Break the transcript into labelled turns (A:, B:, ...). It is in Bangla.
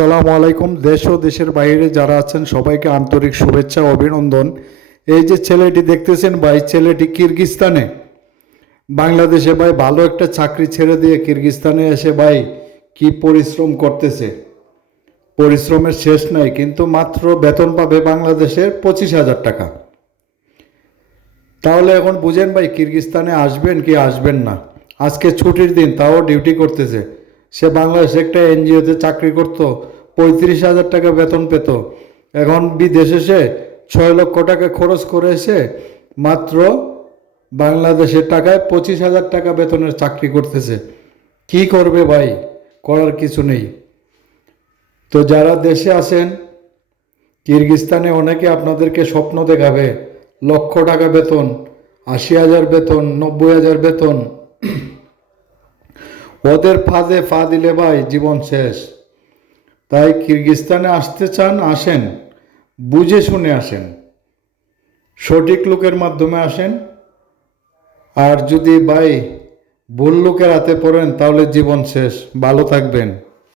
A: আসসালামু আলাইকুম। দেশ ও দেশের বাইরে যারা আছেন, সবাইকে আন্তরিক শুভেচ্ছা, অভিনন্দন। এই যে ছেলেটি দেখতেছেন ভাই, ছেলেটি কিরগিস্তানে। বাংলাদেশে ভাই ভালো একটা চাকরি ছেড়ে দিয়ে কিরগিস্তানে এসে ভাই কি পরিশ্রম করতেছে। পরিশ্রমের শেষ নাই, কিন্তু মাত্র বেতন পাবে বাংলাদেশের পঁচিশ হাজার টাকা। তাহলে এখন বুঝেন ভাই, কিরগিস্তানে আসবেন কি আসবেন না? আজকে ছুটির দিন, তাও ডিউটি করতেছে। সে বাংলাদেশে একটা এনজিওতে চাকরি করত, পঁয়ত্রিশ হাজার টাকা বেতন পেত। এখন বিদেশে সে ছয় লক্ষ টাকা খরচ করে এসে মাত্র বাংলাদেশের টাকায় পঁচিশ হাজার টাকা বেতনের চাকরি করতেছে। কি করবে ভাই? করার কিছু নেই। তো যারা দেশে আছেন, কিরগিস্তানে অনেকে আপনাদেরকে স্বপ্ন দেখাবে, লক্ষ টাকা বেতন, আশি হাজার বেতন, নব্বই হাজার বেতন। ওদের ফাঁদে ফা দিলে ভাই জীবন শেষ। তাই কিরগিস্তানে আসতে চান, আসেন, বুঝে শুনে আসেন। সঠিক লোকের মাধ্যমে আসেন। আর যদি ভাই ভুল লোকের হাতে পড়েন, তাহলে জীবন শেষ। ভালো থাকবেন।